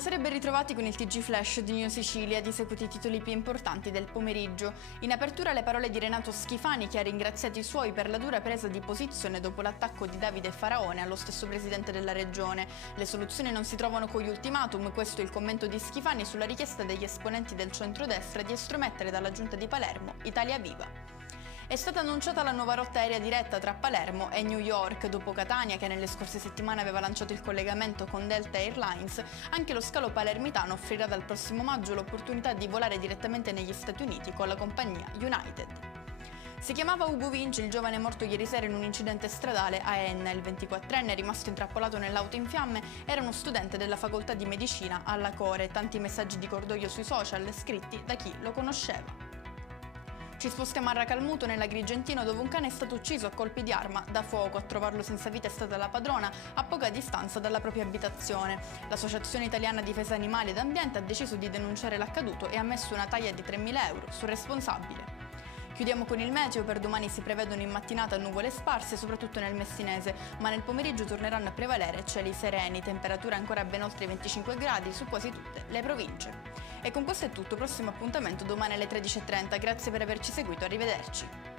Buonasera e ben ritrovati con il TG Flash di New Sicilia, di seguiti i titoli più importanti del pomeriggio. In apertura le parole di Renato Schifani, che ha ringraziato i suoi per la dura presa di posizione dopo l'attacco di Davide Faraone allo stesso presidente della regione. Le soluzioni non si trovano con gli ultimatum, questo è il commento di Schifani sulla richiesta degli esponenti del centrodestra di estromettere dalla giunta di Palermo Italia Viva. È stata annunciata la nuova rotta aerea diretta tra Palermo e New York. Dopo Catania, che nelle scorse settimane aveva lanciato il collegamento con Delta Airlines, anche lo scalo palermitano offrirà dal prossimo maggio l'opportunità di volare direttamente negli Stati Uniti con la compagnia United. Si chiamava Ugo Vinci, il giovane morto ieri sera in un incidente stradale a Enna. Il 24enne, rimasto intrappolato nell'auto in fiamme, era uno studente della facoltà di medicina alla Core. Tanti messaggi di cordoglio sui social scritti da chi lo conosceva. Ci spostiamo a Racalmuto, nella Agrigentino, dove un cane è stato ucciso a colpi di arma da fuoco. A trovarlo senza vita è stata la padrona, a poca distanza dalla propria abitazione. L'Associazione Italiana Difesa Animali ed Ambiente ha deciso di denunciare l'accaduto e ha messo una taglia di 3.000 euro sul responsabile. Chiudiamo con il meteo. Per domani si prevedono in mattinata nuvole sparse, soprattutto nel Messinese, ma nel pomeriggio torneranno a prevalere cieli sereni, temperature ancora ben oltre i 25 gradi su quasi tutte le province. E con questo è tutto, prossimo appuntamento domani alle 13:30. Grazie per averci seguito, arrivederci.